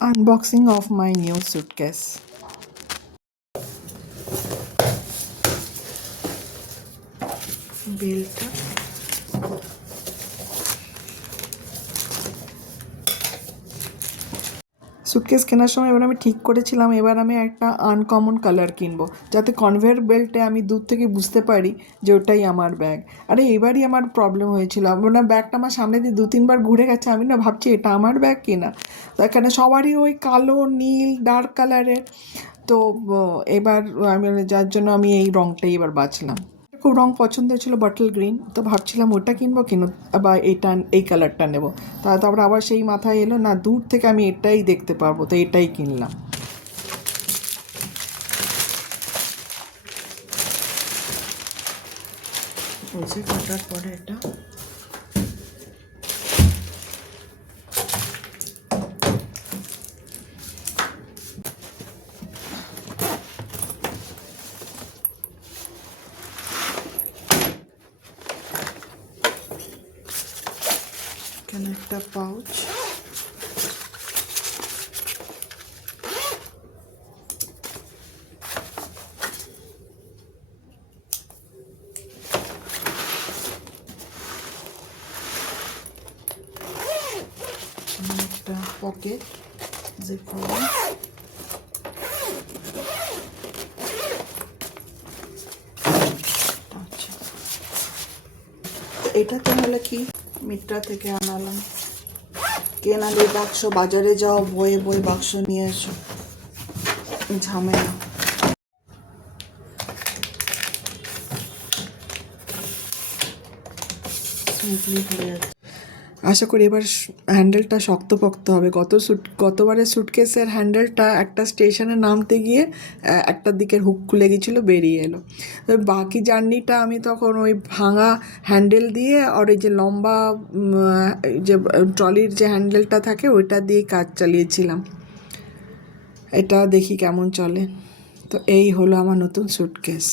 Unboxing of my new suitcase. Built suitcase কেনার সময় এবার আমি ঠিক করেছিলাম এবার আমি একটা আনকমন কালার কিনবো, যাতে কনভেয়ার বেল্টে আমি দূর থেকে বুঝতে পারি যে ওটাই আমার ব্যাগ। আরে এবারই আমার প্রবলেম হয়েছিল, না ব্যাগটা আমার সামনে দিয়ে 2-3 বার ঘুরে গেছে, আমি না ভাবছি এটা আমার ব্যাগ কিনা। তো এখানে সবারই ওই কালো নীল ডার্ক কালারের। তো এবার আমি যার জন্য আমি এই রঙটাই এবার বাছলাম। খুব রং পছন্দ ছিল বটল গ্রিন, তো ভাবছিলাম ওটা কিনবো বা এই কালারটা নেবো। তারপর আবার সেই মাথায় এলো না, দূর থেকে আমি এটাই দেখতে পারবো, তো এটাই কিনলাম। বলছি কাটার পরে এটা এখানে একটা পাউচ, একটা পকেট, জিপ করা, আচ্ছা এটা তো হলো কি মিত্রা থেকে আনালাম। কেনালে বাক্স, বাজারে যাও বয়ে বয়ে বাক্স নিয়ে এসো, ঝামেলা। আশা করি এবার হ্যান্ডেলটা শক্তপোক্ত হবে। গতবারের সুটকেসের হ্যান্ডেলটা একটা স্টেশনে নামতে গিয়ে একটা দিকের হুক খুলে গেছিলো, বেরিয়ে এলো। বাকি জার্নিটা আমি তখন ওই ভাঙা হ্যান্ডেল দিয়ে আর এই যে লম্বা যে ট্রলির যে হ্যান্ডেলটা থাকে ওইটা দিয়ে কাজ চালিয়েছিলাম। এটা দেখি কেমন চলে। তো এই হলো আমার নতুন সুটকেস।